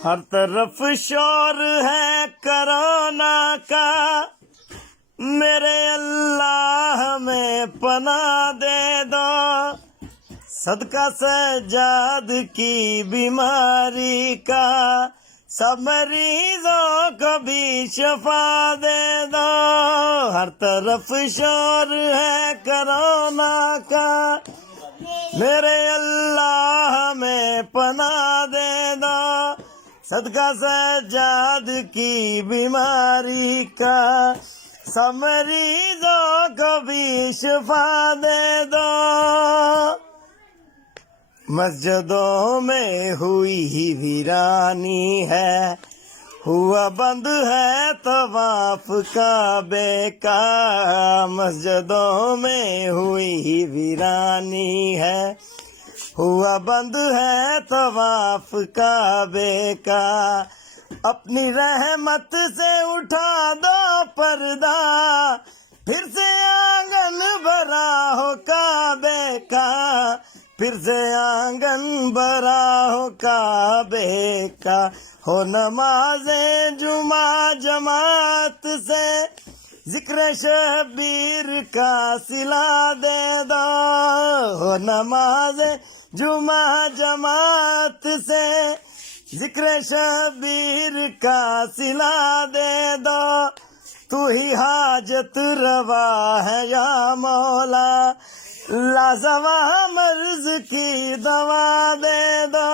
हर तरफ शोर है कोरोना का, मेरे अल्लाह में पनाह दे दो। सदका सज्जाद की बीमारी का, सब मरीजों को भी शफा दे दो। हर तरफ शोर है कोरोना का, मेरे अल्लाह में पनाह दे दो। सदका सज्जाद की बीमारी का, सब मरीजों को भी शफा दे दो। मस्जिदों में हुई ही वीरानी है, हुआ बंद है तवाफ काबे का। मस्जिदों में हुई ही वीरानी है, हुआ बंद है तवाफ काबे का। अपनी रहमत से उठा दो पर्दा, फिर से आंगन भरा हो काबे का। फिर से आंगन भरा हो काबे का। हो नमाज़े जुमा जमात से, जिक्र शबीर का सिला दे दो। हो नमाज़े जुमा जमात से, जिक्र शबीर का सिला दे दो। तू ही हाजत रवा है या मौला, लाजवा मर्ज की दवा दे दो।